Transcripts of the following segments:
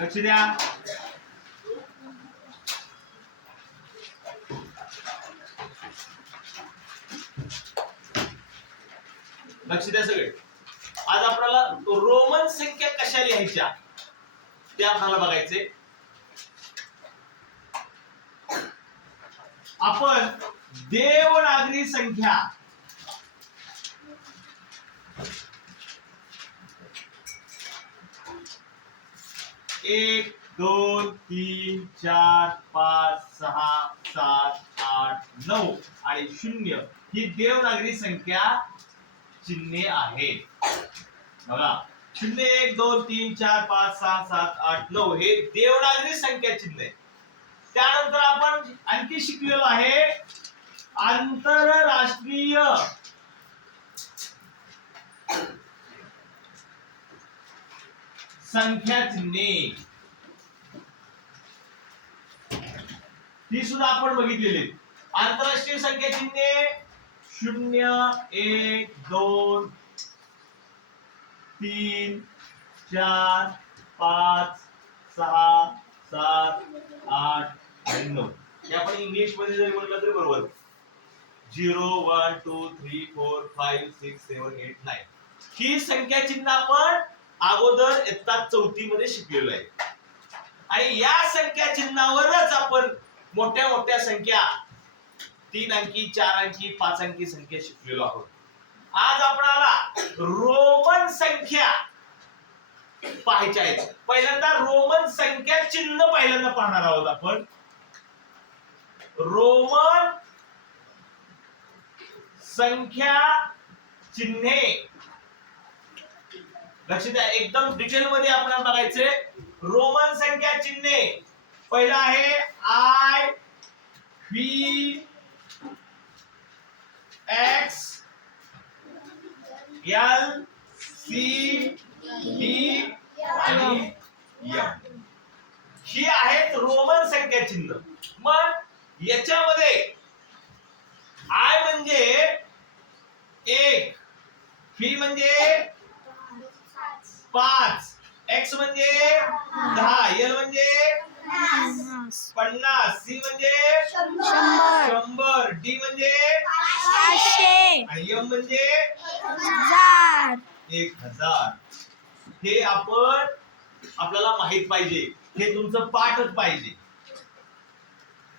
लक्ष द्या. लक्ष द्या सगळे. आज आपल्याला रोमन संख्या कशा लिहायच्या ते आपल्याला बघायचे. आपण देवनागरी संख्या एक 2 3 4 5 6 7 8 9 आणि 0 ही देवनागरी संख्या चिन्हे आहेत. बघा 0 1 2 3 4 5 6 7 8 9 हे देवनागरी संख्या चिन्ह आहे. त्यानंतर आपण आणखी शिकलेलो आहे आंतरराष्ट्रीय संख्या चिन्हे. ती सुद्धा आपण बघितलेली. आंतरराष्ट्रीय संख्या चिन्हे 0 1 2 3 4 5 6 7 8 आणि 9. हे आपण इंग्लिश मध्ये जरी म्हटलं तरी बरोबर. 0 1 2 3 4 5 6 7 8 9 ही संख्या चिन्ह आपण अगोदर इयत्ता 4थी मध्ये शिकलेलो आहे. आणि या संख्या चिन्हावरच आपण मोठ्या मोठ्या संख्या 3 अंकी 4 अंकी 5 अंकी संख्या शिकलेलो आहोत. आज आपल्याला रोमन संख्या पाहायच्या आहेत. पहिल्यांदा रोमन संख्या चिन्ह पहिल्यांदा पाहणार आहोत आपण. रोमन संख्या चिन्हे लक्ष द्या. एकदम डिटेल मध्ये आपल्याला बघायचे. रोमन संख्या चिन्हे पहिला आहे I V X L C D आणि एम ही आहेत रोमन संख्या चिन्ह. मग याच्यामध्ये आय म्हणजे 1, व्ही म्हणजे 5, एक्स म्हणजे 10, एल म्हणजे 50, सी म्हणजे 100, डी म्हणजे 500 आणि एम म्हणजे 1000. हे आपल्याला माहित पाहिजे. हे तुमचं पाठच पाहिजे.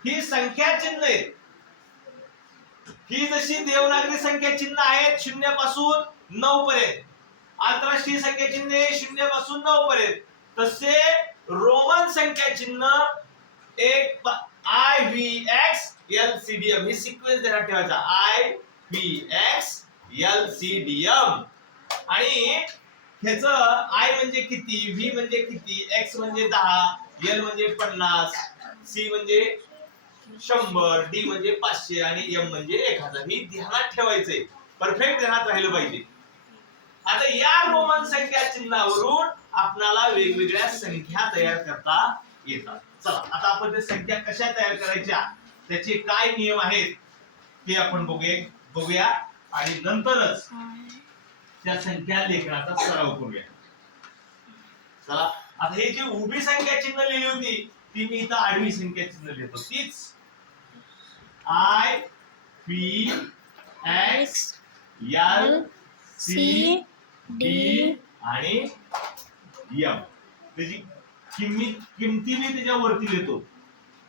ही संख्या चिन्ह आहेत. ही जशी देवनागरी संख्या चिन्ह आहेत 0 पासून 9 पर्यंत. आंतरराष्ट्रीय संख्या चिन्हे 0 पासून 9 पर्यंत. तसे रोमन संख्या चिन्ह एक I V X L C D M ही सिक्वेन्स ध्यानात ठेवायचा. I V X L C D M आणि ह्याच आय म्हणजे किती, व्ही म्हणजे किती, एक्स म्हणजे 10, एल म्हणजे 50, सी म्हणजे 100, डी म्हणजे 500 आणि एम म्हणजे 1000 ही ध्यानात ठेवायचे. परफेक्ट ध्यानात राहिलं पाहिजे. आता या रोमन संख्या चिन्हावरून आपल्याला वेगवेगळ्या संख्या तयार करता येतात. चला आता आपण त्या संख्या कशा तयार करायच्या त्याचे काय नियम आहेत ते आपण बघूया आणि नंतरच त्या संख्या लेखनाचा सराव करूया. चला आता ही जी उभी संख्या चिन्ह लिहिली होती ती मी इथं आडवी संख्या चिन्ह लिहितो. तीच I V X L C D आणि एम त्याची किमती मी त्याच्यावरती लिहितो.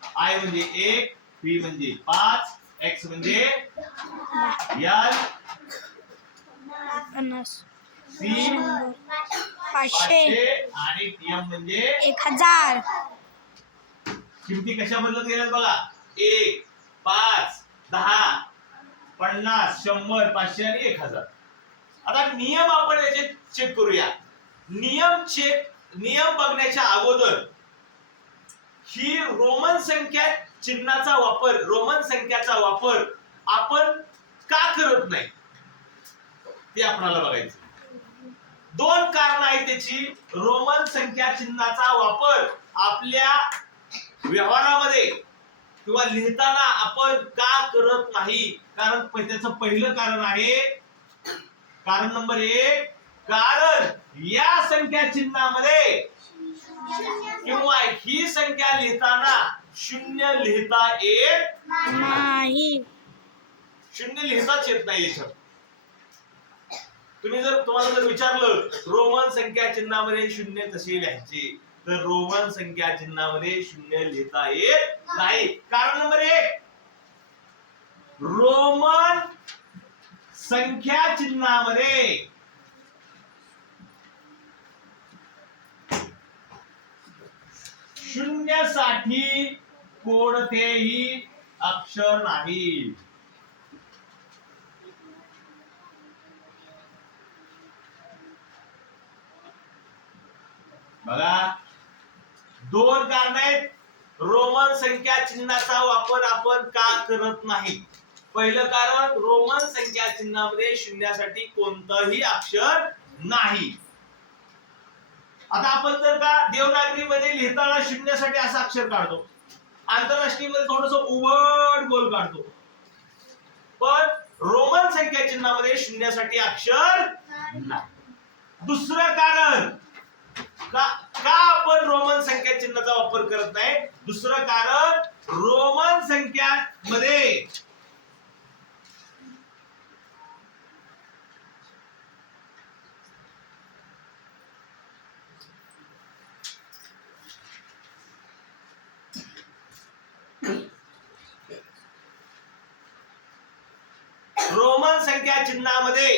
आय म्हणजे 1, व्ही म्हणजे 5, एक्स म्हणजे एल सी 500 आणि एम म्हणजे 1000. किमती कशा बदलत गेल्यात बघा. 1, 5, 10, 50, 100, 500 आणि 1000. आता नियम आपण याचे चेक करूया. नियम बघण्याच्या अगोदर ही रोमन संख्या चिन्हाचा वापर, रोमन संख्याचा वापर आपण का करत नाही ते आपल्याला बघायचं. 2 कारण आहेत त्याची. रोमन संख्या चिन्हाचा वापर आपल्या व्यवहारामध्ये किंवा लिहिताना आपण का करत नाही. कारण त्याचं पहिलं कारण आहे, कारण नंबर 1, कारण या संख्या चिन्हामध्ये किंवा ही संख्या लिहिताना शून्य लिहिता येत नाही. शून्य लिहिताच येत नाही याच्यात. तुम्हाला जर विचारलं रोमन संख्या चिन्हामध्ये शून्य कसे लिहायचे, तर रोमन संख्या चिन्हामध्ये शून्य लिहिता येत नाही. कारण नंबर 1, रोमन संख्या चिन्हामध्ये शून्यासाठी कोणतेही अक्षर नाही. बघा, 2 कारण आहेत रोमन संख्या चिन्हाचा वापर आपण का करत नाही. पहिलं कारण, रोमन संख्या चिन्हामध्ये शून्यासाठी कोणतंही अक्षर नाही. आता आपण जर का देवनागरी मध्ये लिहिताना शून्यासाठी असं अक्षर काढतो, आंतरराष्ट्रीय मध्ये थोडस उघड गोल काढतो, पण रोमन संख्या चिन्हामध्ये शून्यासाठी अक्षर नाही. दुसरं कारण का आपण रोमन संख्या चिन्हाचा वापर करत नाही, दुसरं कारण, रोमन संख्या मध्ये रोमन संख्या चिन्हामध्ये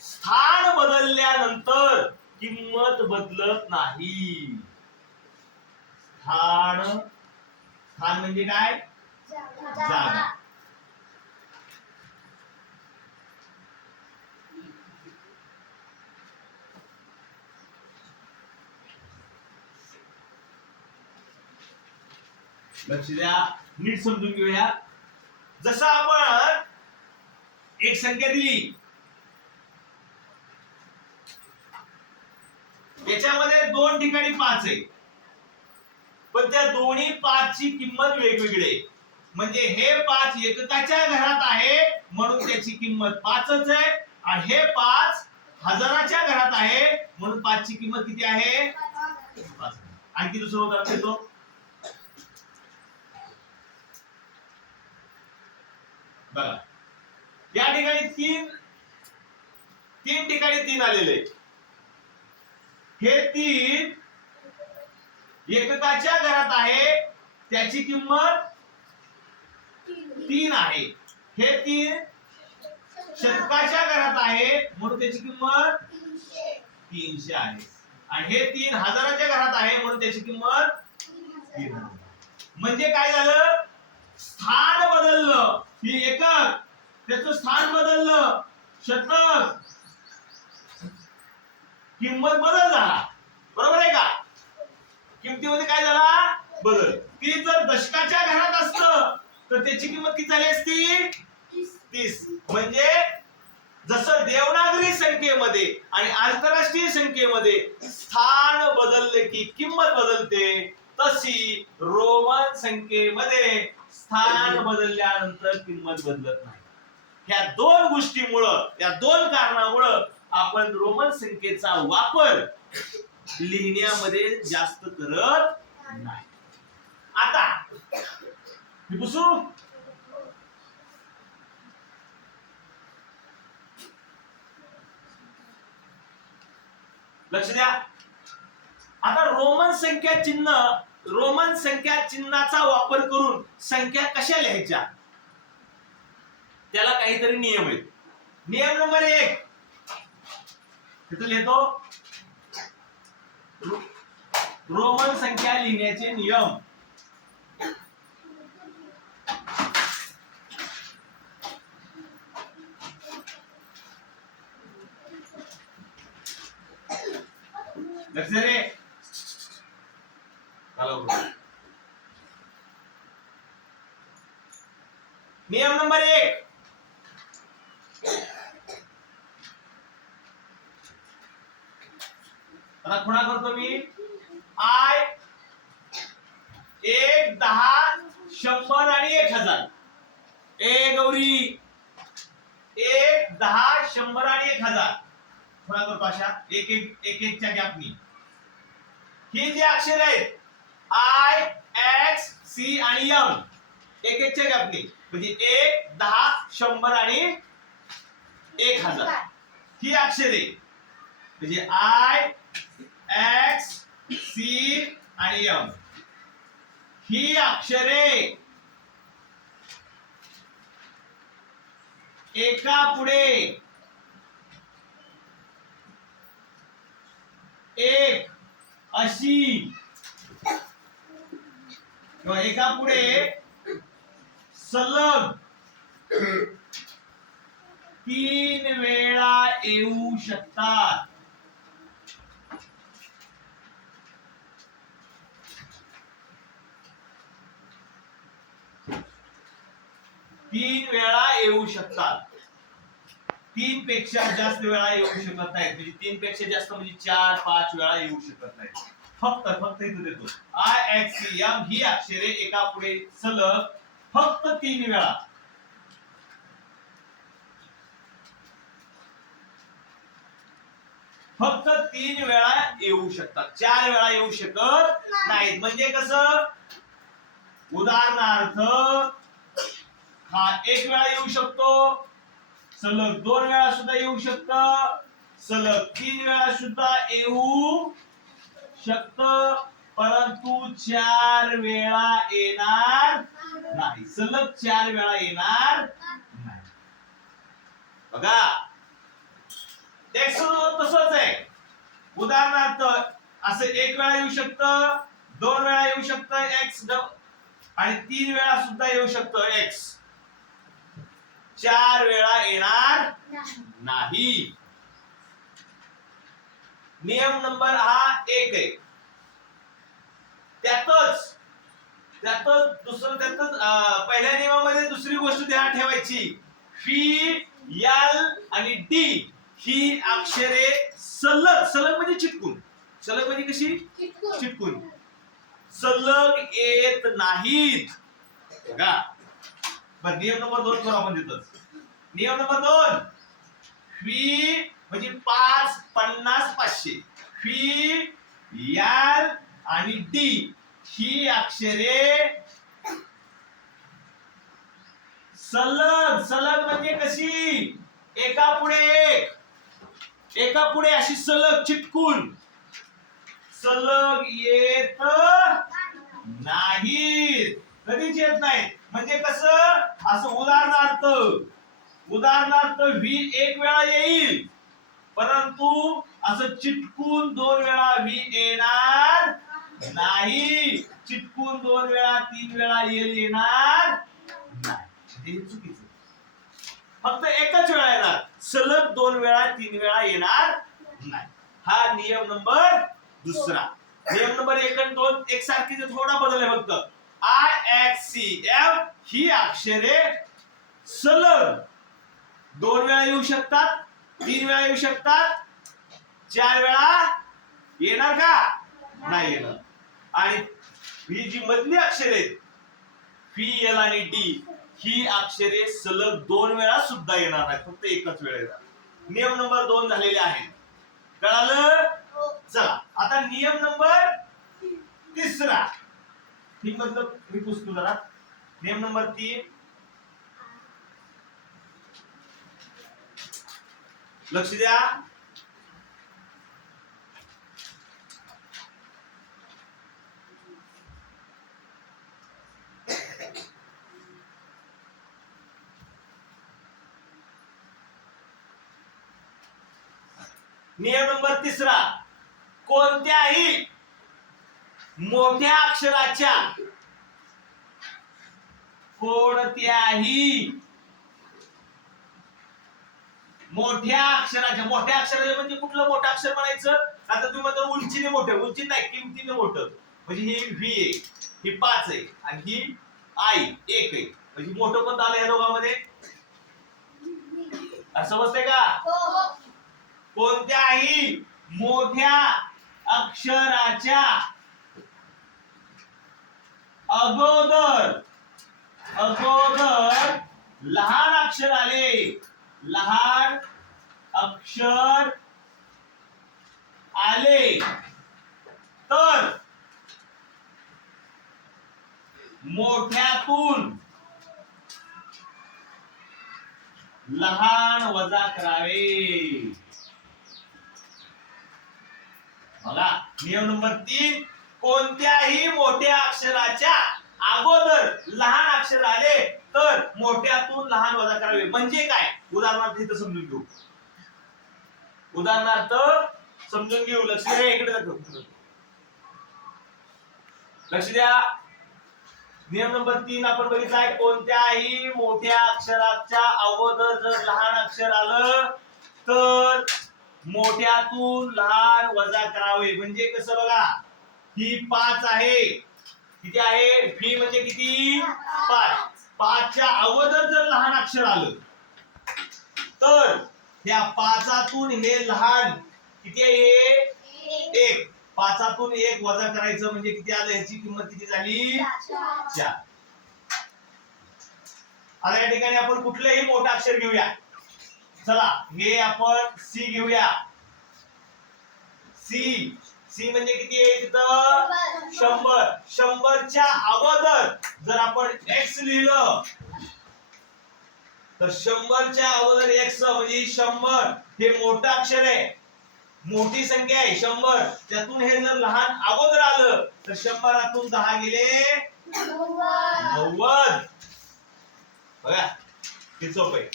स्थान बदलल्यानंतर किंमत बदलत नाही. स्थान म्हणजे काय? जागा. लक्ष द्या, नीट समजून घेऊया. जसं आपण एक संख्या दिली, याच्यामध्ये 2 ठिकाणी 5 आहे, पण त्या दोन्ही 5 ची किंमत वेगवेगळी आहे. म्हणजे हे 5 एककाच्या घरात आहे म्हणून त्याची किंमत 5च आहे, आणि हे 5 हजाराच्या घरात आहे म्हणून 5 ची किंमत किती आहे? 5. आणखी दुसरं उदाहरण देतो. बघा, या ठिकाणी 3 ठिकाणी 3 आलेले. हे 3 एककाच्या घरात आहे, त्याची किंमत 3 आहे. हे 3 शतकाच्या घरात आहे म्हणून त्याची किंमत 300 आहे. आणि हे 3 हजाराच्या घरात आहे म्हणून त्याची किंमत 3000. म्हणजे काय झालं? स्थान बदललं. ही एकक, त्याचं स्थान बदललं, शतक, किंमत बदल झाला. बरोबर आहे का? किमतीमध्ये काय झाला? बदल. ती जर दशकाच्या घरात असतं तर त्याची किंमत किती झाली असती? 30. म्हणजे जसं देवनागरी संख्येमध्ये आणि आंतरराष्ट्रीय संख्येमध्ये स्थान बदलले की किंमत बदलते, तशी रोमन संख्येमध्ये स्थान बदलल्यानंतर किंमत बदलत नाही. ह्या 2 गोष्टीमुळं, या 2 कारणामुळं आपण रोमन संख्येचा वापर लिहिण्यामध्ये जास्त करत नाही. आता मी पुसू. लक्ष द्या. आता रोमन संख्या चिन्हाचा वापर करून संख्या कशा लिहायच्या, त्याला काहीतरी नियम आहेत. नियम नंबर 1 तिथे लिहितो, रोमन संख्या लिहिण्याचे नियम. लक्ष रे. नियम नंबर 1, आता खुणा करतो मी. I 1, 10, 100 आणि 1000. गौरी 1, 10, 100 आणि 1000 खुणा करतो अशा एक एकच्या गॅपनी. ही जी अक्षरे आहेत आय, एक्स, सी आणि एम एक एकच्या गॅपनी म्हणजे 1, 10, 100 आणि 1000 ही अक्षरे म्हणजे आय, एक्स, सी आणि एम ही अक्षरे एका पुढे एक अशी किंवा एका पुढे सलग 3 वेळा येऊ शकतात. तीन वेळा येऊ शकतात. 3 पेक्षा जास्त वेळा येऊ शकत नाहीत. म्हणजे 3 पेक्षा जास्त म्हणजे 4, 5 वेळा येऊ शकत नाहीत. फक्त इथे देतो आय, एक्स, सी, एम ही अक्षरे एका पुढे सलग फक्त 3 वेळा फक्त 3 वेळा येऊ शकतात. 4 वेळा येऊ शकत नाहीत. म्हणजे कसं उदाहरणार्थ हा 1 वेळा येऊ शकतो, सलग 2 वेळा सुद्धा येऊ शकत, सलग 3 वेळा सुद्धा येऊ शकत, परंतु 4 वेळा येणार नाही. सलग 4 वेळा येणार नाही. बघा तसंच आहे. उदाहरणार्थ असं 1 वेळा येऊ शकतं, 2 वेळा येऊ शकतं एक्स आणि 3 वेळा सुद्धा येऊ शकतं एक्स. 4 वेळा येणार नाही. नियम नंबर हा 1 आहे. त्यातच पहिल्या नियमामध्ये दुसरी गोष्ट ध्यानात ठेवायची. फी, एल आणि डी ही अक्षरे सलग म्हणजे चिटकून. सलग म्हणजे कशी चिटकून सलग येत नाहीत. बघा बर नियम नंबर 2 करू आपण तिथंच. नियम नंबर 2 फी म्हणजे 5, 50, 500 फी, एल आणि डी ही अक्षरे सलग म्हणजे कशी एका पुढे अशी सलग चिटकून सलग येत नाहीत. कधीच येत नाहीत. म्हणजे कसं असं उदाहरणार्थ व्ही 1 वेळा येईल, परंतु असं चिटकून 2 वेळा व्ही येणार नाही. चिटकून 2 वेळा 3 वेळा येणार नाही. हे चुकीचं. फक्त एकच वेळा येणार. सलग 2 वेळा 3 वेळा येणार नाही. हा नियम नंबर 2. नियम नंबर 1 आणि 2 एक सारखीच, थोडा बदल आहे फक्त. आय, एक्स, सी, एम ही अक्षरे सलग 2 वेळा येऊ शकतात, 3 वेळा येऊ शकतात, 4 वेळा येणार का नाही येणार. आणि ही जी मधली अक्षरे आहेत फी, एल आणि डी ही अक्षरे सलग 2 वेळा सुद्धा येणार नाही. फक्त एकच वेळा येणार. नियम नंबर 2 झालेले आहेत. कळालं? चला आता नियम नंबर 3. ठीक मतलब मी पुसतो जरा. नियम नंबर 3 लक्ष द्या. नियम नंबर 3 कोणत्याही मोठ्या अक्षराच्या मोठ्या अक्षराचे म्हणजे कुठलं मोठं अक्षर म्हणायचं. आता तुम्ही म्हणता उंचीने मोठं, उंची नाही किमतीने मोठं. म्हणजे ही व्ही आहे, ही 5 आहे आणि ही आय 1 आहे. म्हणजे मोठं कोणतं आलं या दोघांमध्ये समजतंय का? कोणत्याही मोठ्या अक्षराच्या अगोदर लहान अक्षर आले तर मोठ्यातून लहान वजा करावे. बघा नियम नंबर 3, कोणत्याही मोठ्या अक्षराच्या अगोदर लहान अक्षर आले तर मोठ्यातून लहान वजा करावे. म्हणजे काय? उदाहरणार्थ इथं समजून घेऊ. उदाहरणार्थ समजून घेऊ. लक्ष द्या, इकडे दाखव. लक्ष द्या. नियम नंबर 3 आपण बघितलाय, कोणत्याही मोठ्या अक्षराच्या अगोदर जर लहान अक्षर आलं तर मोठ्यातून लहान वजा करावे. म्हणजे कसं बघा, ही 5 आहे. किती आहे? व्ही म्हणजे किती? 5. 5 च्या अगोदर जर लहान अक्षर आलं तर त्या 5तून हे लहान किती आहे? 1. 5तून 1 वजा करायचं म्हणजे किती आलं? ह्याची किंमत किती झाली? 4. आता या ठिकाणी आपण कुठलंही मोठं अक्षर घेऊया. चला हे आपण सी घेऊया. सी. सी म्हणजे किती आहे तिथं? 100. 100च्या अगोदर जर आपण एक्स लिहिलं तर 100च्या अगोदर एक्स म्हणजे 100 हे मोठं अक्षर आहे, मोठी संख्या आहे 100. त्यातून हे जर लहान अगोदर आलं तर 100तून 10 गेले 90. बघा किती सोपं आहे,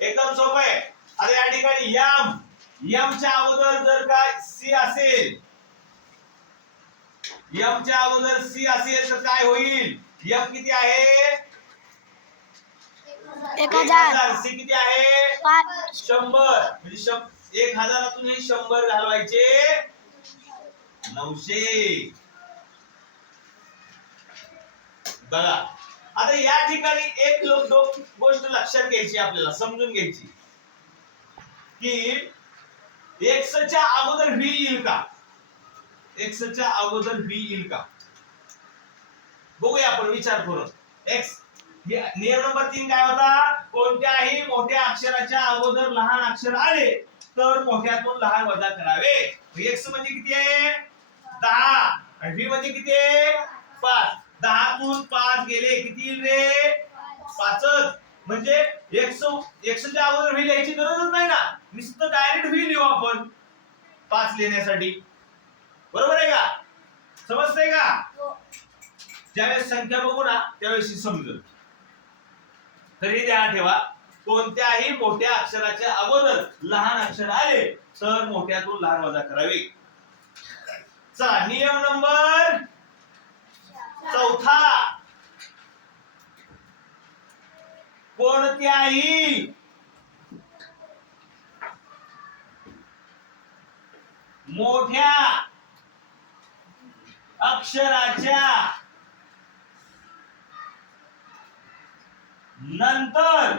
एकदम सोपं आहे. आता या ठिकाणी यम च्या अगोदर जर काय सी असेल, यम च्या अगोदर सी असेल तर काय होईल? यम किती आहे? 1000. सी किती आहे? 100. म्हणजे 1000तून हे 100 घालवायचे 900. बघा आता या ठिकाणी एक गोष्ट लक्षात घ्यायची, आपल्याला समजून घ्यायची की एक्सच्या अगोदर व्ही येईल का? एक्सच्या अगोदर व्ही येईल का? बघूया आपण विचार करून. एक्स नियम नंबर 3 काय होता? कोणत्याही मोठ्या अक्षराच्या अगोदर लहान अक्षर आले तर मोठ्यातून लहान वजा करावे. एक्स म्हणजे किती आहे? 10 आणि व्ही म्हणजे किती आहे? 5. 10तून 5 गेले किती येईल रे? 5च. म्हणजे एक्सच्या अगोदर व्ही लिहायची गरजच नाही ना, नुसतं डायरेक्ट व्ही लिहू आपण 5 लिहिण्यासाठी. बरोबर आहे का? समजतंय का? ज्यावेळेस संख्या बघू ना त्यावेळेस समजेल. तरी ध्यान ठेवा, कोणत्याही मोठ्या अक्षराच्या अगोदर लहान अक्षर आले तर मोठ्यातून लहान वजा करावे. चला नियम नंबर 4. कोणत्याही मोठ्या अक्षराच्या नंतर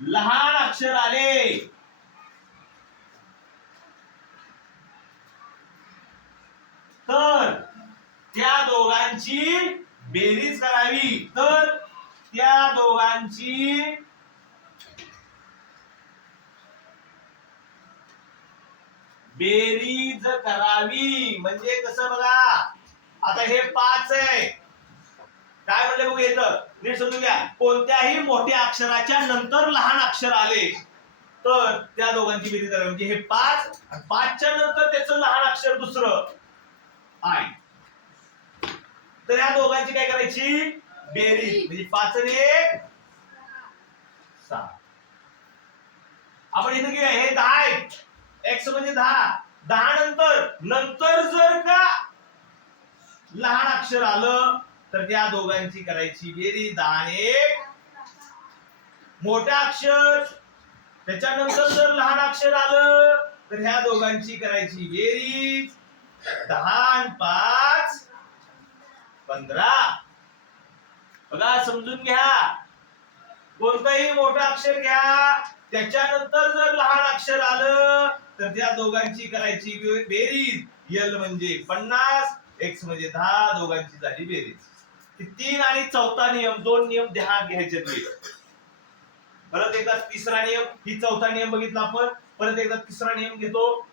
लहान अक्षर आले तर त्या दोघांची बेरीज करावी. तर त्या दोघांची बेरीज करावी. म्हणजे कसं बघा, आता हे 5 आहे. काय म्हणले बघू येतं, नीट समजून घ्या. कोणत्याही मोठ्या अक्षराच्या नंतर लहान अक्षर आले तर त्या दोघांची बेरीज करावी. म्हणजे हे 5 आणि 5च्या नंतर त्याचं लहान अक्षर दुसरं आहे तर या दोघांची काय करायची? बेरीज. म्हणजे 5 आणि 1 6. आपण इथे घेऊया, हे 10 आहे. एक्स म्हणजे 10. 10 नंतर जर का लहान अक्षर आलं तर त्या दोघांची करायची बेरीज. 10 आणि 1 मोठा अक्षर, त्याच्यानंतर जर लहान अक्षर आलं तर ह्या दोघांची करायची बेरीज. 10 आणि 5 15. बघा समजून घ्या, कोणतंही मोठं अक्षर घ्या, त्याच्यानंतर जर लहान अक्षर आलं तर त्या दोघांची करायची बेरीज. यल म्हणजे 50, एक्स म्हणजे 10, दोघांची झाली बेरीज. 3 आणि 4था नियम, 2 नियम ध्यानात घ्यायचे. परत एकदा 3रा नियम, ही 4था नियम बघितला आपण. परत एकदा 3रा नियम घेतो.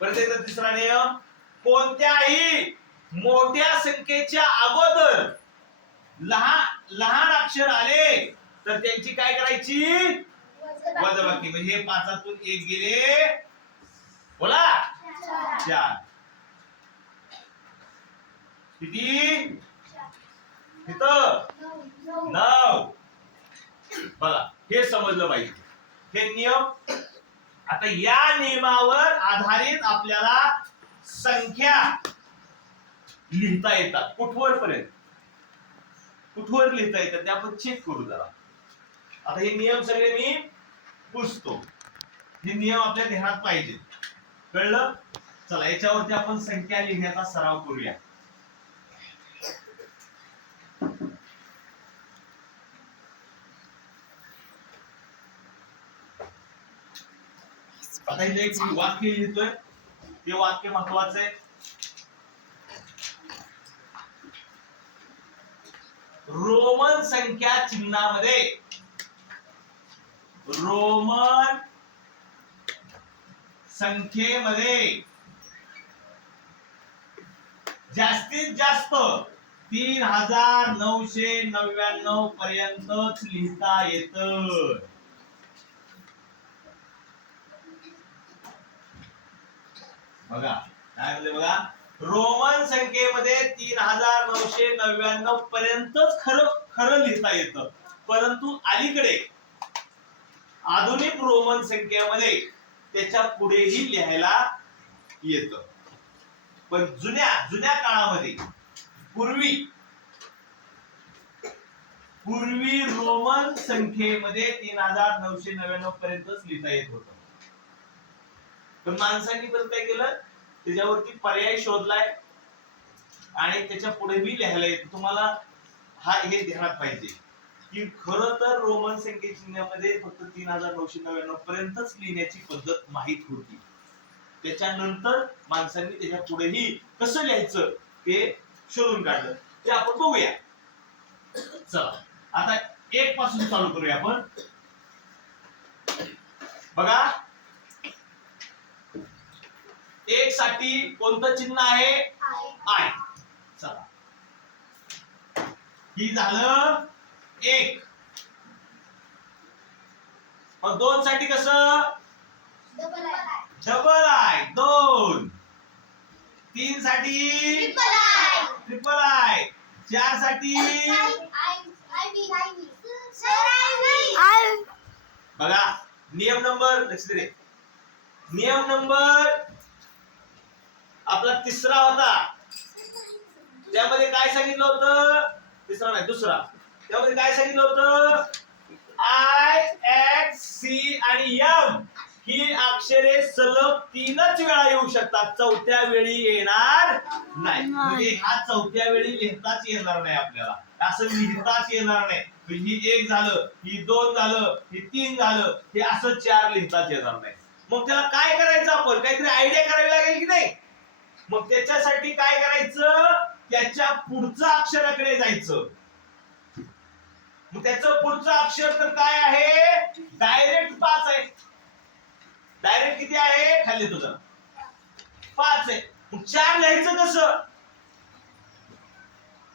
परत एकदा तिसरा नियम, कोणत्याही मोठ्या संख्येच्या अगोदर लहान लहान अक्षर आले तर त्यांची काय करायची, वजाबाकी. म्हणजे हे पाचातून एक गेले, बोला 4. किती तिथं 9. बघा हे समजलं पाहिजे हे नियम. आता या नियमावर आधारित आपल्याला संख्या लिहिता येतात. कुठवर पर्यंत, कुठवर लिहिता येतात ते आपण चेक करू जरा. आता हे नियम सगळे मी पुसतो. हे नियम आपल्या ध्यानात पाहिजे. कळलं? चला याच्यावरती आपण संख्या लिहिण्याचा सराव करूया. आता इथे एक वाक्य लिहितोय, ते वाक्य महत्वाचं आहे. रोमन संख्या चिन्हामध्ये, रोमन संख्येमध्ये जास्तीत जास्त 3999 पर्यंतच लिहिता येतं. बघा काय म्हणले बघा, रोमन संख्येमध्ये 3999 पर्यंतच खरं लिहिता येतं. परंतु अलीकडे आधुनिक रोमन संख्येमध्ये त्याच्या पुढेही लिहायला येतं. पण जुन्या काळामध्ये पूर्वी रोमन संख्येमध्ये 3999 पर्यंतच लिहिता येत होतं. पण माणसांनी पण काय केलं, त्याच्यावरती पर्याय शोधलाय आणि त्याच्या पुढे बी लिहायला येत. तुम्हाला हे ध्यानात पाहिजे की खरं तर रोमन संख्ये चिन्हामध्ये फक्त 3999 पर्यंतच लिहिण्याची पद्धत माहित होती. त्याच्यानंतर माणसांनी त्याच्या पुढेही कसं लिहायचं ते शोधून काढलं. ते आपण बघूया. चला आता 1 पासून चालू करूया आपण. बघा 1 साठी कोणतं चिन्ह आहे, आय. चला ही झालं 1. मग 2 साठी कसं, डबल आय 2. 3 साठी ट्रिपल आय. 4 साठी बघा नियम नंबर, लक्ष दे, नियम नंबर आपला तिसरा होता. त्यामध्ये काय सांगितलं होतं, तिसरा नाही दुसरा, त्यामध्ये काय सांगितलं होतं, आय, एक्स, सी आणि एम ही अक्षरे सलग 3च वेळा येऊ शकतात, चौथ्या वेळी येणार नाही. म्हणजे हा चौथ्या वेळी लिहिताच येणार नाही आपल्याला, असं लिहिताच येणार नाही. ही 1 झालं, ही 2 झालं, ही 3 झालं, हे असं 4 लिहिताच येणार नाही. मग त्याला काय करायचं, आपण काहीतरी आयडिया करावी लागेल की नाही. मग त्याच्यासाठी काय करायचं, त्याच्या पुढचं अक्षराकडे जायचं. मग त्याचं पुढचं अक्षर तर काय आहे, डायरेक्ट 5 आहे. डायरेक्ट किती आहे, खाली तुझं 5 आहे. मग 4 लिहायचं कसं,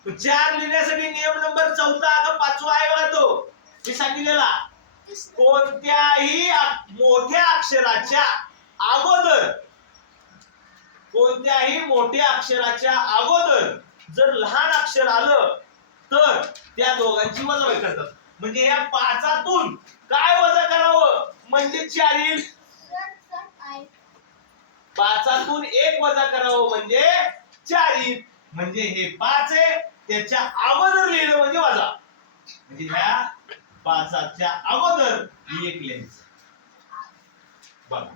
4 लिहिण्यासाठी नियम नंबर 4 आता 5वा आहे बघा, तो मी सांगितलेला. कोणत्याही मोठ्या अक्षराच्या अगोदर, कोणत्याही मोठ्या अक्षराच्या अगोदर जर लहान अक्षर आलं तर त्या दोघांची वजाबाकी करतात. म्हणजे या 5तून काय वजा करावं म्हणजे 4 येईल. 5तून 1 वजा करावं म्हणजे 4 येईल. म्हणजे हे 5 आहे, त्याच्या अगोदर लिहिलं म्हणजे वजा. म्हणजे ह्या 5च्या अगोदर 1 लिहायचं. बघा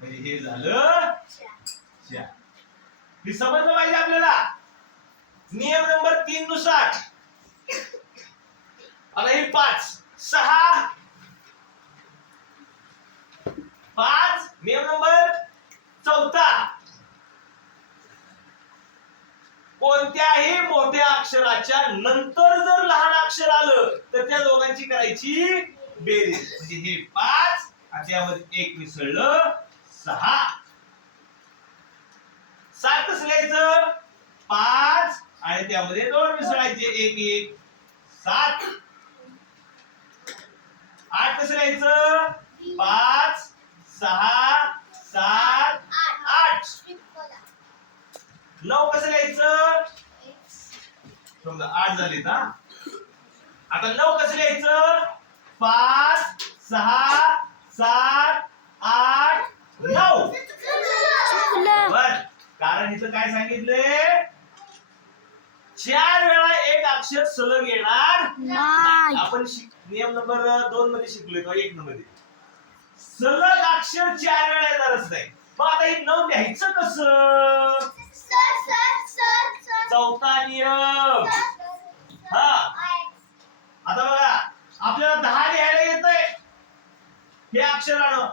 म्हणजे हे झालं 4. हे समजलं पाहिजे आपल्याला. नियम नंबर 3 नुसार आता हे 5 6 5. नियम नंबर 4 कोणत्याही मोठ्या अक्षराच्या नंतर जर लहान अक्षर आलं तर त्या दोघांची करायची बेरीज. म्हणजे हे 5 आणि त्यामध्ये 1 मिसळलं 6. 7 कसं लिहायचं? 5 आणि त्यामध्ये 2 मिसळायचे, 1 1 7. 8 कसं लिहायचं? 5 6 7 8. 9 कसं लिहायचं? समजा 8 झाले ना. आता 9 कसं लिहायचं? 5 6 7 8 9. चुकलं. बर, कारण इथं काय सांगितलंय? 4 वेळा एक अक्षर सलग येणार नाही. आपण नियम नंबर 2 मध्ये शिकलोय का 1 मध्ये? सलग अक्षर 4 वेळा येणारच नाही. मग आता हे 9 लिहायचं कसं? चौथा नियम. हा, आता बघा, आपल्याला 10 लिहायला येतंय हे अक्षरानं.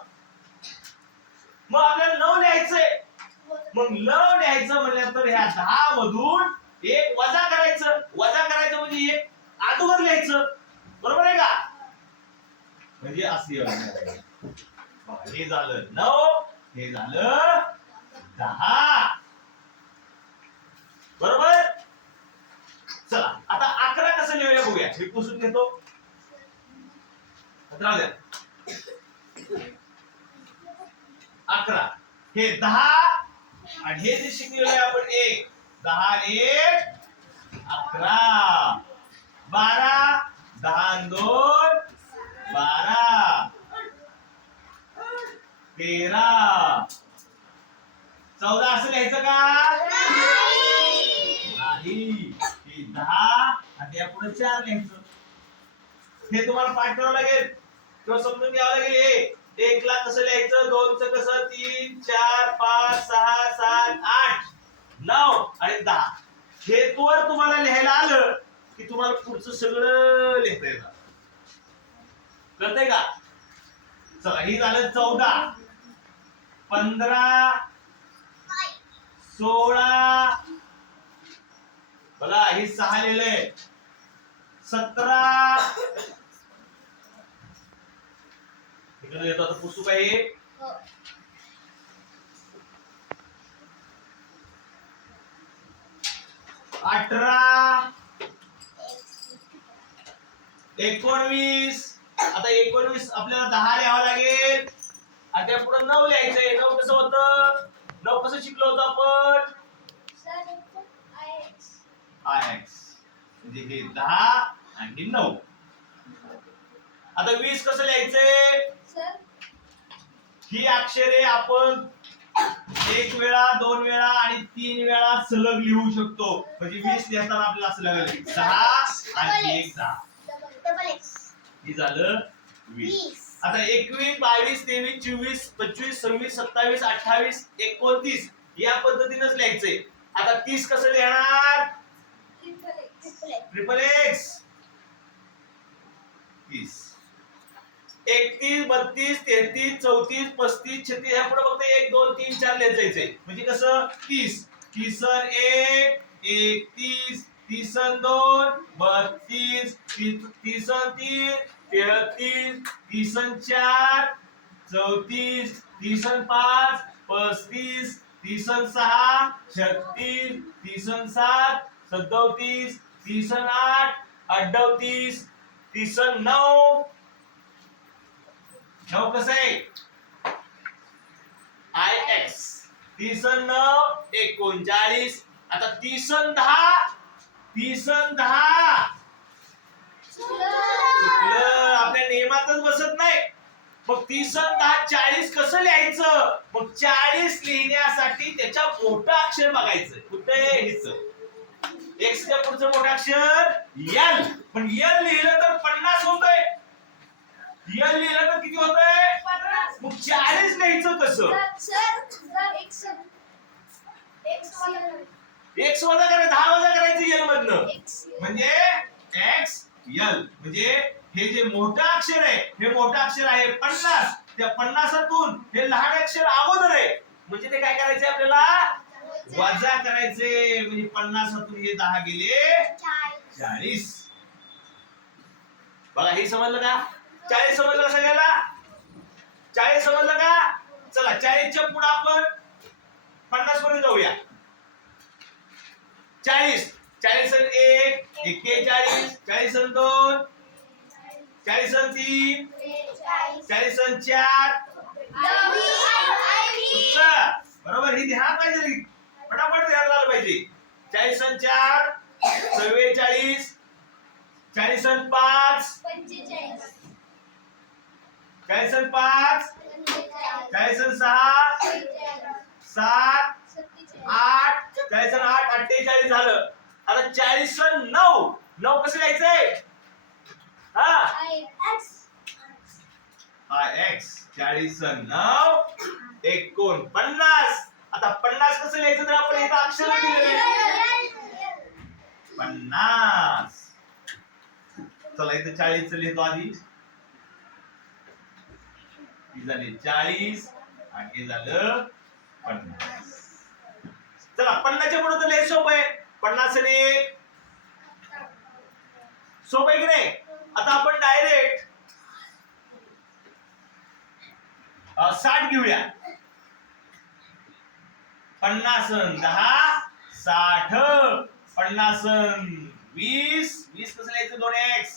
मग आपल्याला 9 लिहायचंय. मग 9 लिहायचं म्हटल्यानंतर ह्या 10 मधून एक वजा करायचं. वजा करायचं म्हणजे एक अगोदर लिहायचं. बरोबर आहे का? म्हणजे असे हे झालं 9, हे झालं 10. बरोबर. चला आता 11 कसं लिहूया बघूया. मी पुसून घेतो. राहू द्या. 11 हे 10 आणि हे जे शिकलेलं आपण 1 10 1 11. 12 10 2 12. 13. 14 असं लिहायचं का? नाही. हे 10 आणि यापुढे 4 लिहायचं. हे तुम्हाला पाठ करावं लागेल किंवा समजून घ्यावं लागेल. 1 ला कसं लिहायचं? 2 चं कसं? 3 4 5 6 7 8 9 आणि 10. हे तोवर तुम्हाला लिहायला आलं की तुम्हाला पुढचं सगळं लिहिता येणार. कळतंय का? चला, हे झालं 14. 15 16. बघा, हे 6 लिहिलंय. 17. इकडे येतो आता पुस्तू काय? 18 19. आता 19 आपल्याला 10 लिहावं लागेल आणि त्या पुढे 9 लिहायचंय. 9 कसं होतं? 9 कसं शिकलो होतो आपण? IX म्हणजे हे 10 आणि 9. आता 20 कसं लिहायचंय? ही अक्षरे आपण 1 वेळा 2 वेळा आणि 3 वेळा सलग लिहू शकतो. म्हणजे 20 लिहिताना आपल्याला असं लागेल 10 आणि 1 10. हे झालं 20. आता 21 22 23 24 25 26 27 28 29 या पद्धतीनेच लिहायचंय. आता 30 कसं लिहणार? Triple x. 30 31 32 33 34 35 36 ह्या पुढे फक्त 1 2 3 4 लिहायचं जायचंय. म्हणजे कसं? 30 30 1 31 30 2 32 30 3 33 30 4 34 30 5 35 30 6 36 30 7 37 30 8 38 30 9. 9 कसं आहे? IX. 30 9 39. आता 30 10 30 10 चुकलं. आपल्या नियमातच बसत नाही. मग 30 10 40 कसं लिहायचं? मग 40 लिहिण्यासाठी त्याच्या मोठं अक्षर बघायचं. कुठे? हिचं X च्या पुढचं मोठं अक्षर L. पण L लिहिलं तर 50 होतंय. L लिहिलं तर किती होतंय? 50. मग 40 लिहायचं कसं? X वजा करायचं, 10 वजा करायचं L मधनं. म्हणजे X L. म्हणजे हे जे मोठं अक्षर आहे, हे मोठं अक्षर आहे 50. त्या 50तून हे लहान अक्षर अगोदर आहे. म्हणजे ते काय करायचंय आपल्याला? वजा करायचे. म्हणजे 50तून हे 10 गेले 40. बघा, हे समजलं का? 40 समजलं सगळ्याला? 40 समजलं का? चला 40च्या पुढे आपण 50 पर्यंत जाऊया. 40 40 आणि 1 41 40 आणि 2 40 आणि 3 40 आणि 4 बरोबर. ही ध्यान पाहिजे, फटाफट ध्यान झालं पाहिजे. 40 आणि 4 44 40 आणि 5 40 आणि 5 40 आणि 6 7 8 40 आणि 8 48 झालं. आता 40 आणि 9 9 कसं लिहायचंय? हा x 40 आणि 9 49. आता 50 कसं लिहायचं? तर आपण इथं अक्षर दिलेले 50. चला इथं 40 लिहितो आधी. ही झाली 40 आणि हे झालं 50. चला 50च्या पुढे तर लय सोपं आहे. 50 आणि 1 सोपं आहे की नाही? आता आपण डायरेक्ट 60 घेऊया. 50 आणि 10 60. 50 आणि 20 20 कसं लिहायचं? 2x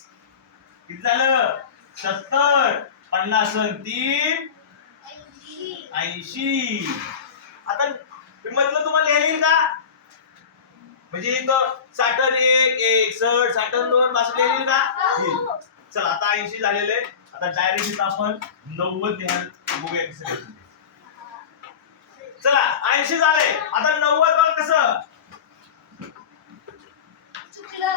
किती झालं? 70. 50 आणि 3 80. आता मधलं तुम्हाला लिहायला येईल का? म्हणजे इथं 60 आणि 1 61 60 आणि 2 असं लिहायला येईल का? चला आता 80 झालेले. आता डायरेक्ट इथं आपण 90 लिहायला बघूया कसं लिहायचं. चला 80 झाले. आता 90 बघ कसं? चुकलं.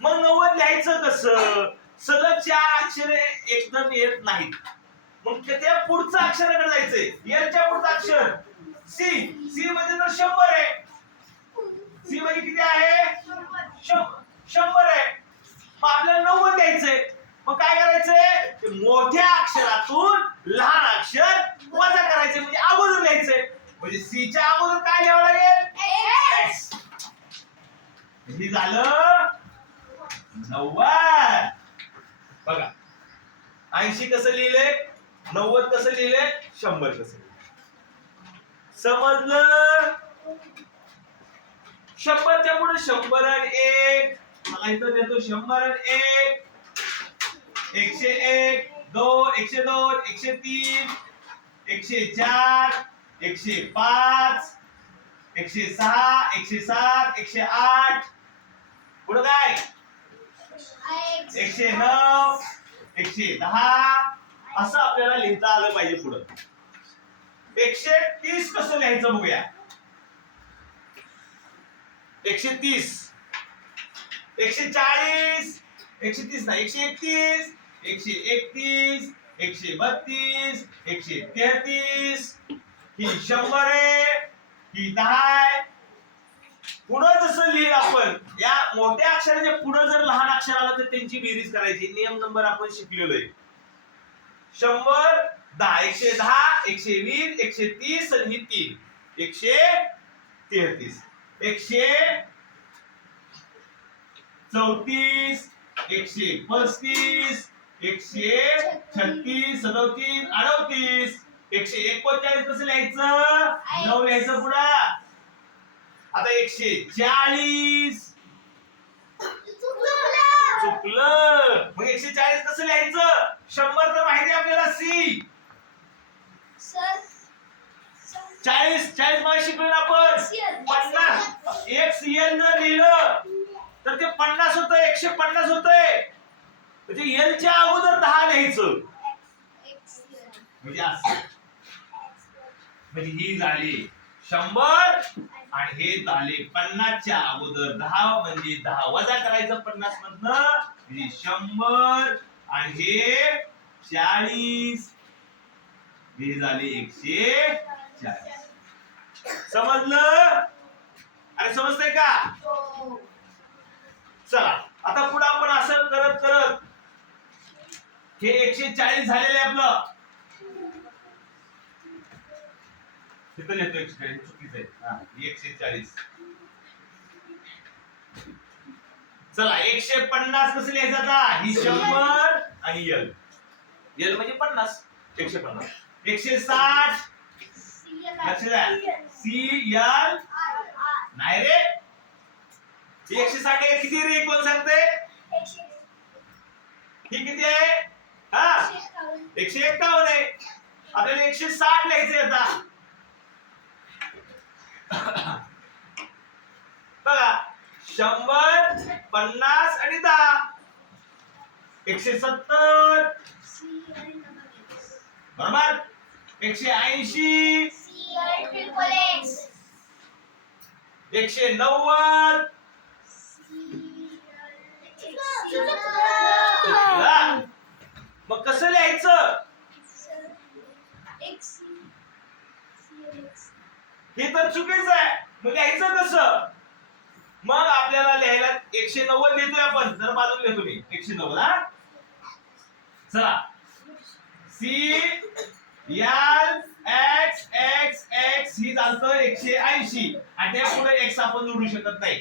मग 90 लिहायचं कसं? सलग 4 अक्षरे एकदम येत नाहीत. मग त्या पुढचं अक्षराकडे जायचंय. एलच्या पुढचं अक्षर सी. सी म्हणजे तर 100 आहे. सी म्हणजे किती आहे? 100 आहे. मग आपल्याला 90 द्यायचंय. मग काय करायचंय? ते मोठ्या अक्षरातून लहान अक्षर वजा करायचे, म्हणजे अगोदर लिहायचंय. म्हणजे सी च्या अगोदर काय लिहावं लागेल? एक्स. हे झालं 90. बघा 80 कसं लिहिले, 90 कसं लिहिले, 100 कसं लिहिले. समजलं? 100च्या पुढे 100 आणि 1. मला इथं देतो 100 आणि 1 101 2 102 103 104 105 106 107 108. पुढे काय? 109 110. असं आपल्याला लिहिता आलं पाहिजे. पुढं 130 कसं लिहायचं बघूया. 130 140 130 नाही 131 131 132 133. ही 100 आहे, ही 10 आहे. पुढं जसं लिहिलं आपण, या मोठ्या अक्षराच्या पुढं जर लहान अक्षर आलं तर त्यांची बेरीज करायची. नियम नंबर आपण शिकलेलो आहे. 100 10 110 120 130 आणि ही 3 133 134 135 136 37 38 139 कसं लिहायचं? 9 लिहायचं पुढं. आता 140 चुकलं. मग 140 कसं लिहायचं? 100 तर माहिती आहे आपल्याला सी. 40 मागे शिकलो ना आपण. 50 एक सीएल जर लिहिलं तर ते 50 होतं. 150 होतंय. म्हणजे एल च्या अगोदर 10 लिहायचं. म्हणजे असं. म्हणजे ही झाली 100 आणि हे झाले 50 च्या अगोदर 10, म्हणजे 10 वजा करायचं 50 मधनं, म्हणजे 100 आणि हे 40. हे झाले 140. समजलं? अरे समजतंय का? चला आता पुढे आपण असं करत करत हे 140 झालेले आपलं. किती लिहितो 140? चुकीचं आहे. हा 140. चला 150 कसं लिहायचं आता? ही 100 आणि एल. एल म्हणजे 50. 150. 160 लक्ष द्या. सी एल नाही रे. 160 आहे किती रे कोण सांगते? ही किती आहे? हा 151 आहे. आपल्याला 160 लिहायचे आता. बघा 100 50 आणि 10 170 बरोबर. 180 190 मग कसं लिहायचं? हे तर चुकीचं आहे. मग लिहायचं कसं? मग आपल्याला लिहायला 190 लिहितोय आपण. जर बाजूला लिहितो मी 190. हा चला C L X X X ही चालतं 180 आणि त्या पुढे एक्स आपण जोडू शकत नाही.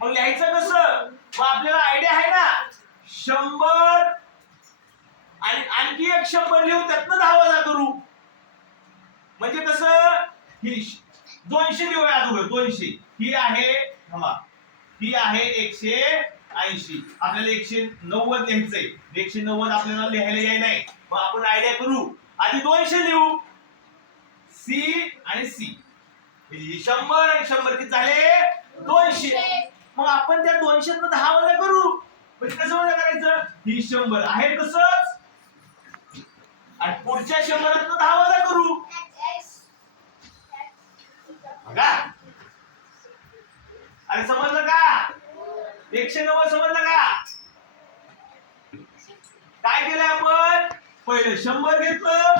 मग लिहायचं कसं? मग आपल्याला आयडिया आहे ना 100 आणि आणखी एक 100 लिहू त्यातनं 10 वजा करू. म्हणजे कसं? ही 200 लिहूया अगोदर. 200 ही आहे थांबा ही आहे 180. आपल्याला 190 लिहायचंय. 190 आपल्याला लिहायला याय नाही. मग आपण आयडिया करू. आधी 200 लिहू. सी आणि सी 100 आणि 100 किती झाले? 200. मग आपण त्या 200 10 वजा करू. म्हणजे कसं वजा करायचं? ही 100 आहे तसंच आणि पुढच्या 100 10 वजा करू. बघा अरे समजलं का? 190 समजलं का? काय केलंय आपण? पहिले 100 घेतलं.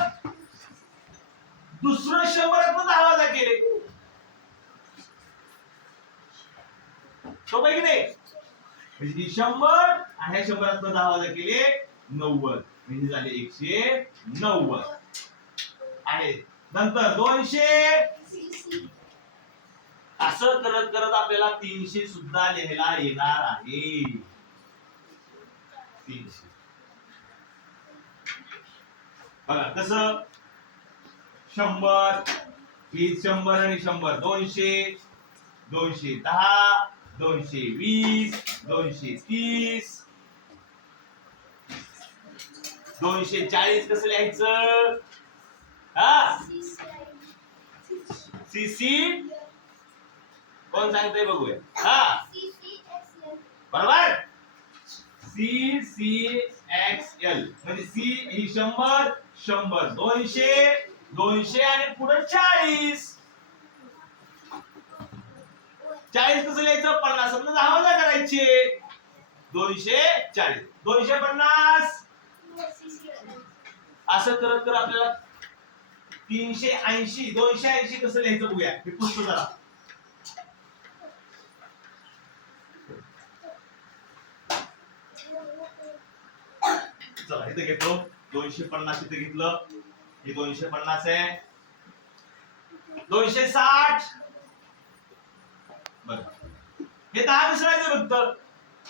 दुसरं 100 10 वजा केले. सोपं आहे की नाही? म्हणजे 100 आणि 100 10 वजा केले 90 म्हणजे झाले 190 आहे. नंतर 200 असं करत करत आपल्याला 300 सुद्धा लिहायला येणार आहे. 300 बघा कसं? 100 ही 100 आणि 100 200 210 220 230 240 कसं लिहायचं? हा सी सी कोण सांगतंय बघूया. हा बरोबर. सी सी एक्स एल म्हणजे सी ही 100 100 200 200 आणि पुढे 40 कसं लिहायचं? 50 10 वजा करायचे. 240 250 असं करत करत आपल्याला 380 280 कसं लिहायचं बघूया. हे पुस्तक जरा चला इथे घेतो. 250 इथे घेतलं. हे 250 आहे. 260 बरं हे 10 विसरायचं फक्त.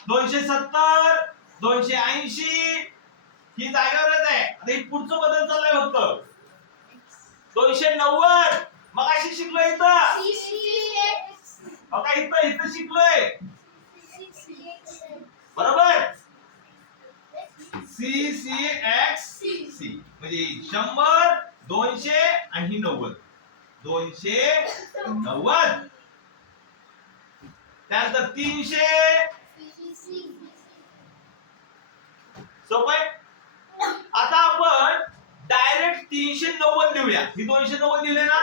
270 280 ही जागेवरच आहे. आता ही पुढचं बदल चाललाय फक्त. 290 मगाशी शिकलोय इथं. बघा इथं इथं शिकलोय बरोबर. सी सी एक्स सी म्हणजे 100 200 आणि 90 290. त्यानंतर 300 सोपं आहे. आता आपण डायरेक्ट 390 लिहूया. ही 290 लिहिले ना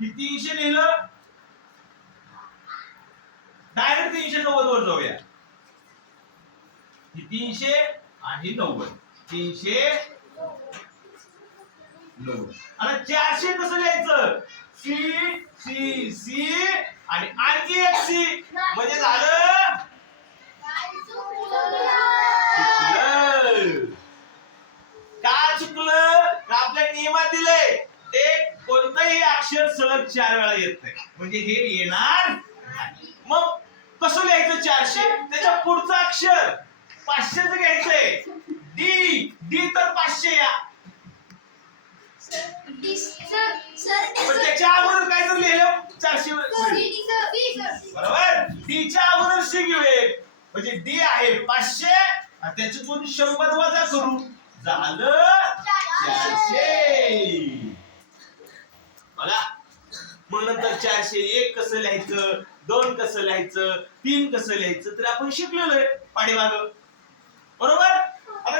ही 300 लिहिलं. डायरेक्ट 390 वर जाऊया. ही 300 आणि 90 390 आणि 400 कसं लिहायचं? सी सी सी आणि आणखी एक सी म्हणजे झालं. का चुकलं? का आपल्या नियमात दिलंय ते कोणतंही अक्षर सलग 4 वेळा येत नाही म्हणजे हे येणार नाही. मग कसं लिहायचं? 400 त्याच्या पुढचं अक्षर 500चं घ्यायचंय. डी डी तर 500 या. पण त्याच्या अगोदर काय तर लिहिलं 400 बरोबर. डीच्या अगोदर सी घेऊया म्हणजे डी आहे 500 आणि त्याच्यातून 100 वजा करू झालं 400. बघा मग नंतर 401 कसं लिहायचं, 2 कसं लिहायचं, 3 कसं लिहायचं तर आपण शिकलेलो आहे पाठीमाग बरोबर. आता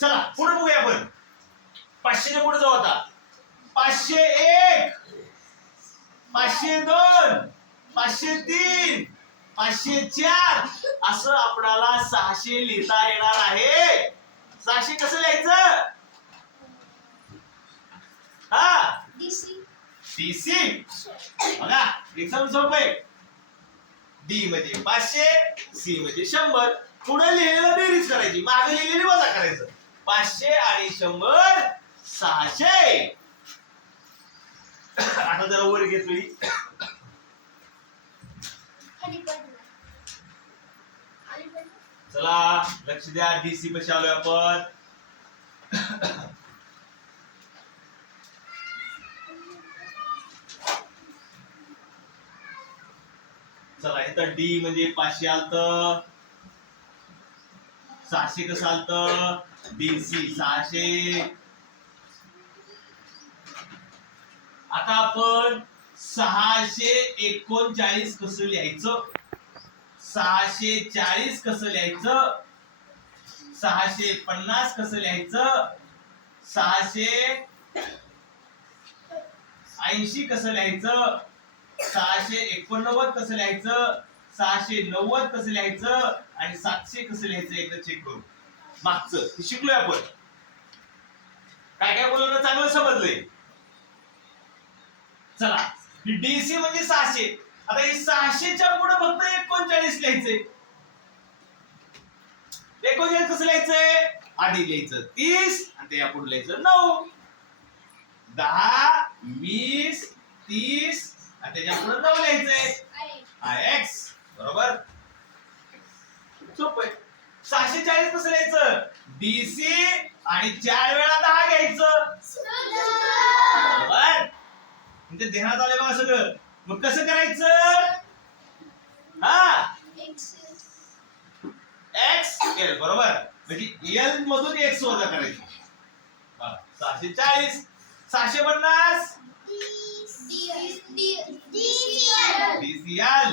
चला पुढे बघूया आपण 500 च्या पुढे जाऊ आता. 501 502 503 504 असं आपल्याला 600 लिहिता येणार आहे. 600 कसं लिहायचं हा डीसी बघा एकदम सोपं आहे. डी म्हणजे 500 सी म्हणजे 100 पुढे लिहिलेलं बेरीज करायची मागे लिहिलेली वजा करायचं 500 आणि 100 600. आता जरा वर घेतोय चला लक्ष द्या डीसी पाशी आलोय आपण. चला इथं डी म्हणजे 500 आलत 600 कसं आलत डीसी 600. आता आपण 639 कसं लिहायचं 640 कसं लिहायचं 650 कसं लिहायचं 680 कसं लिहायचं 689 कसं लिहायचं 690 कसं लिहायचं आणि 700 कसं लिहायचं एकदा चेक करू. मागचं हे शिकलोय आपण काय काय बोलणं चांगलं समजलंय. चला डीसी म्हणजे 600. आता हे 600 च्या पुढे फक्त 39 लिहायचंय. 39 कसं लिहायचंय आधी लिहायचं 30 आणि त्या पुढे लिहायचं 9 10 20 30 आणि त्याच्या पुढे 9 लिहायचंय x बरोबर. सोपं आहे. 640 कसं लिहायचं डीसी आणि 4 वेळा 10 घ्यायचं बरोबर. म्हणजे ध्यानात आलंय बघा सगळं. मग कसं करायचं हा x l बरोबर म्हणजे l मधून x वजा करायचं. 640 650 DCL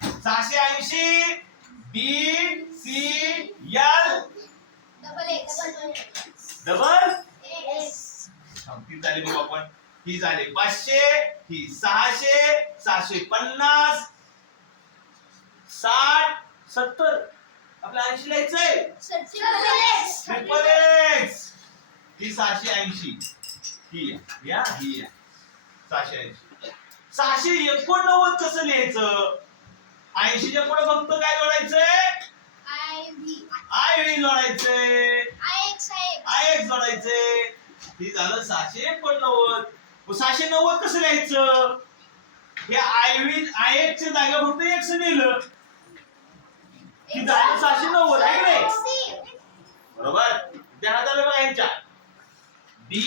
680 DCL डबल किती झाली बघू आपण. ही झाली 500 ही 600 650 60 70 आपल्या 80 लिहायचंय ट्रिपल एक्स. ही 680 ही या 680 689 कसं लिहायचं 80 च्या पुढे फक्त काय जोडायचंय आय व्ही जोडायचंय आय एक्स जोडायचंय. ही झालं 689. 690 कसं लिहायचं हे आय व्ही आय एक्स च्या जागा फक्त एक्स लिहिलं की झालं 690 आहे की नाही बरोबर. ध्यानात आलं बघा यांच्या D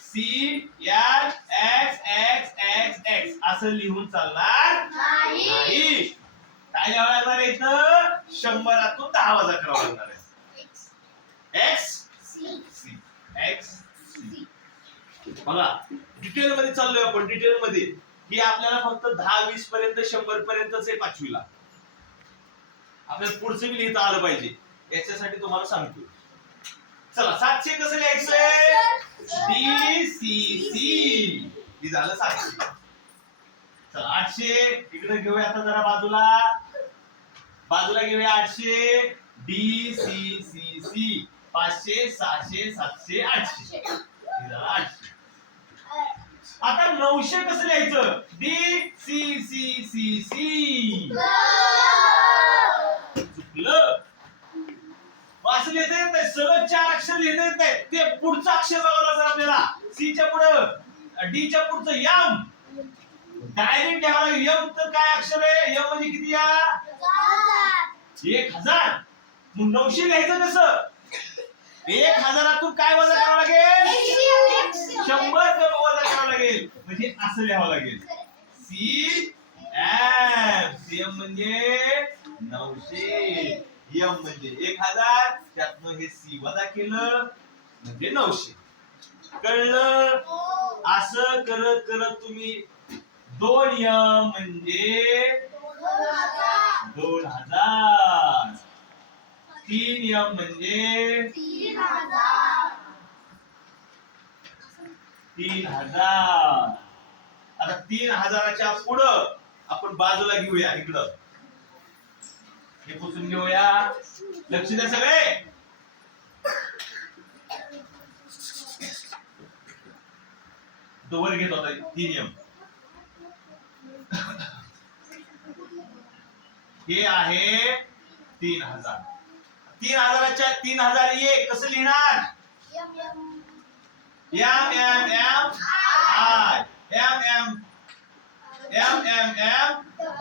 C L X X X X असं लिहून चालणार नाही. काय लिहावं लागणार आहे इथं 100 10 वजा करावं लागणार आहे एक्स सी एक्स सी. बघा डिटेल मध्ये चाललोय आपण. डिटेल मध्ये ही आपल्याला फक्त 10 20 पर्यंत 100 पर्यंतच आहे पाचवीला. आपल्याला पुढचं बी लिहिता आलं पाहिजे याच्यासाठी तुम्हाला सांगतो. चला 700 कसं लिहायचंय डी सी सी. हे झालं 700. चला 800 इकडे घेऊया आता जरा बाजूला घेऊया 800 डी सी सी सी 500 600 700 800 हे झालं 800. आता 900 कसं लिहायचं D C C C C. चुकलं. असं लिहिता येत नाही. सरळ 4 अक्षर लिहिता येत नाही. ते पुढचं अक्षर बघावं लागतं आपल्याला. सी च्या पुढं डी च्या पुढचं यम डायरेक्ट घ्यावं लागेल. यम तर काय अक्षर आहे यम म्हणजे किती या 1000. मग 900 लिहायचं कसं 1000 काय वजा करावं लागेल? 100 वजा करावं लागेल. म्हणजे असं लिहावं लागेल. CM म्हणजे 900, M म्हणजे 1000, त्यातनं हे C वजा केलं म्हणजे 900. कळलं? असं करत करत तुम्ही 2M म्हणजे 2000, 3M म्हणजे 3000. आता 3000च्या पुढं आपण बाजूला घेऊया. इकडं हे पुसून घेऊया. लक्ष द्या सगळे. तो वर घेतो आता 3M. हे आहे 3000. 3000च्या 3001 कसं लिहिणार?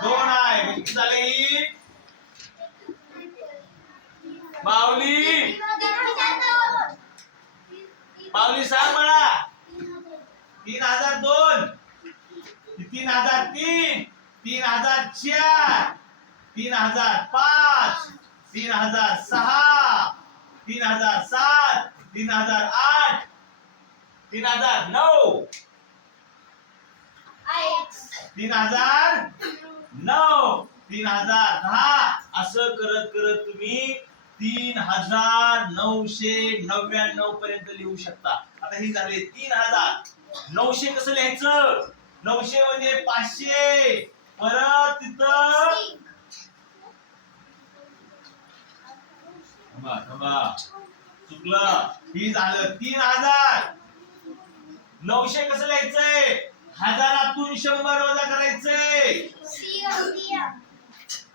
दोन आहे. किती झाले? माऊली सांग मला. 3002, 3003, 3004, 3005, 3006, 3007, 3008, 3009, 3009, 3010. असं करत करत तुम्ही 3999 पर्यंत लिहू शकता. आता हे झाले 3000. 900 कसं लिहायचं? 900 म्हणजे 500. परत तिथं चुकलं. ही झालं 3000. 900 कसं लिहायचंय? 1000तून 100 वजा करायचंय.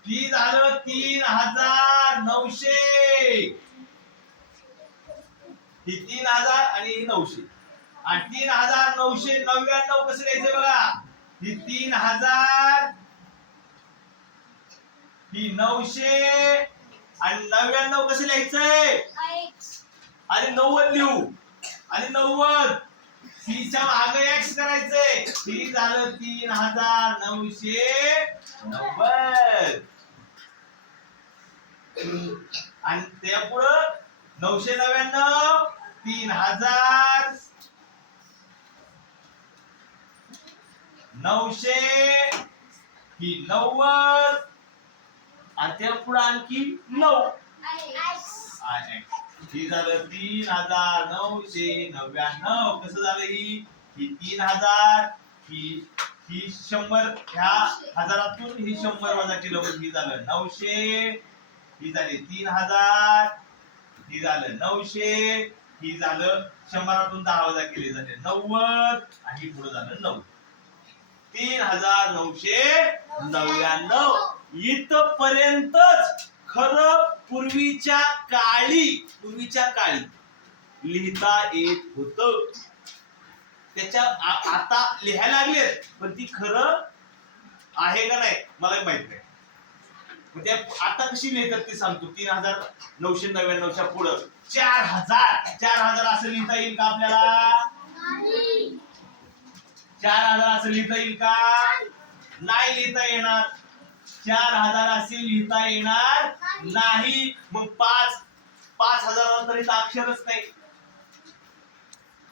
ही झालं 3900. ही 3000 आणि ही 900. आणि 3999 कसं लिहायचंय बघा. ही 3000, ही 900 आणि 99 कसं लिहायचंय? आणि 90 लिहू. आणि 90 च्या मागे एक्स करायचंय. ही झालं 3990. आणि त्यापुढं 999, 3000, 900, ही 90 आणि त्यापुढं आणखी 9. ही झालं 3999. कसं झालं? ही 3000, ही 100. ह्या 1000तून ही 100 वजा केलं म्हणजे ही झालं 900. ही झाली 3000, ही झालं 900, ही झालं 100तून 10 वजा केले झाले 90 आणि ही पुढे झालं 9. 3999. इथपर्यंतच खरं पूर्वीच्या काळी लिहिता येत होतं. त्याच्या आता लिहायला लागलेत, पण ती खरं आहे का नाही मला माहित नाही. म्हणजे आता कशी लिहितात ती सांगतो. 3999च्या पुढं 4000 असं लिहिता येईल का आपल्याला? 4000 असं लिहिता येईल का? नाही लिहिता येणार. 4000 असे लिहिता येणार नाही. मग 5000 नंतर इथं अक्षरच नाही.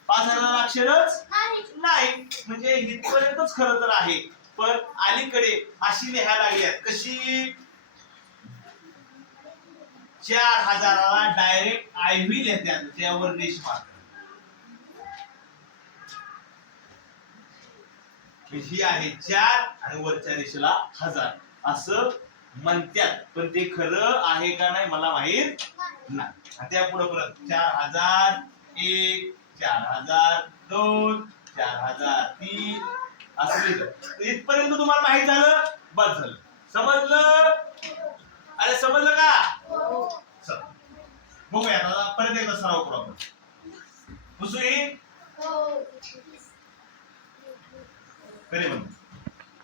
5000 अक्षरच नाही. म्हणजे इथपर्यंतच खरं तर आहे. पण अलीकडे अशी लिहायला लागल्यात. कशी? 4000ला डायरेक्ट आयव्ही लिहितात. त्यावर रेष मारतात. ही आहे 4 आणि वरच्या रेषेला 1000 असं म्हणतात. पण ते खरं आहे का नाही मला माहित नाही. त्या पुढे परत 4001, 4002, 4003 असं लिहिलं. इथपर्यंत तुम्हाला माहित झालं? बस झालं. समजलं? अरे समजलं का? चल बघूया आता परत एकदा सराव करू आपण. पुसू ही? खरे म्हणून